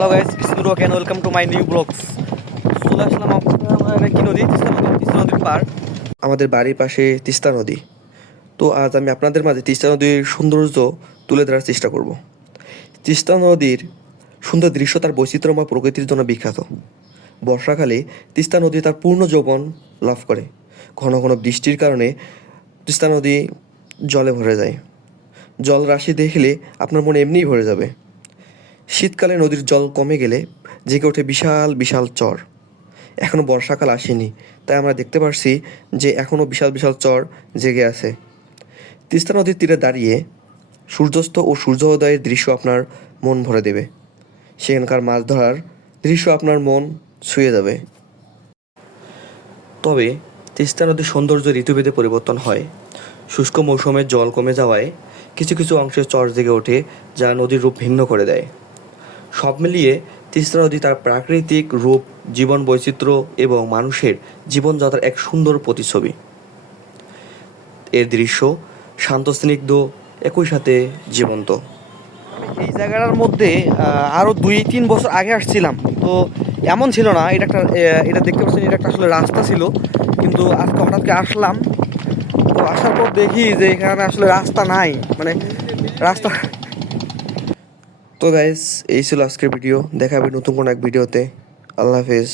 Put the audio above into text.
Welcome to my new vlogs চলে আসলাম কি নদী? তিস্তা নদী, তিস্তা নদীর পার আমাদের বাড়ির পাশে তিস্তা নদী। তো আজ আমি আপনাদের মাঝে তিস্তা নদীর সৌন্দর্য তুলে ধরার চেষ্টা করব। তিস্তা নদীর সুন্দর দৃশ্য তার বৈচিত্র্যময় প্রকৃতির জন্য বিখ্যাত। বর্ষাকালে তিস্তা নদী তার পূর্ণ যৌবন লাভ করে। ঘন ঘন বৃষ্টির কারণে তিস্তা নদী জলে ভরে যায়। জল রাশি দেখলে আপনার মনে এমনিই ভরে যাবে। শীতকালে নদীর জল কমে গেলে জেগে ওঠে বিশাল বিশাল চর। এখনও বর্ষাকাল আসেনি, তাই আমরা দেখতে পারছি যে এখনও বিশাল বিশাল চর জেগে আছে। তিস্তা নদীর তীরে দাঁড়িয়ে সূর্যাস্ত ও সূর্যোদয়ের দৃশ্য আপনার মন ভরে দেবে। সেখানকার মাছ ধরার দৃশ্য আপনার মন ছুঁয়ে যাবে। তবে তিস্তা নদীর সৌন্দর্য ঋতুভেদে পরিবর্তন হয়। শুষ্ক মৌসুমে জল কমে যাওয়ায় কিছু কিছু অংশে চর জেগে ওঠে যা নদীর রূপ ভিন্ন করে দেয়। সব মিলিয়ে তিস্তা নদী তার প্রাকৃতিক রূপ, জীবন বৈচিত্র্য এবং মানুষের জীবনযাত্রার এক সুন্দর প্রতিচ্ছবি। এর দৃশ্য শান্ত, স্নিগ্ধ, একই সাথে জীবন্ত। এই জায়গাটার মধ্যে আরও দুই, তিন বছর আগে আসছিলাম। তো এমন ছিল না, এটা একটা এটা দেখতে পাচ্ছেন, এটা একটা আসলে রাস্তা ছিল। কিন্তু আজকে হঠাৎ করে আসলাম। তো আসার পর দেখি যে এখানে আসলে রাস্তা নাই। মানে রাস্তা তো গাইস এই ছিল আজকের ভিডিও দেখা হবে নতুন কোনো এক ভিডিওতে আল্লাহ হাফেজ।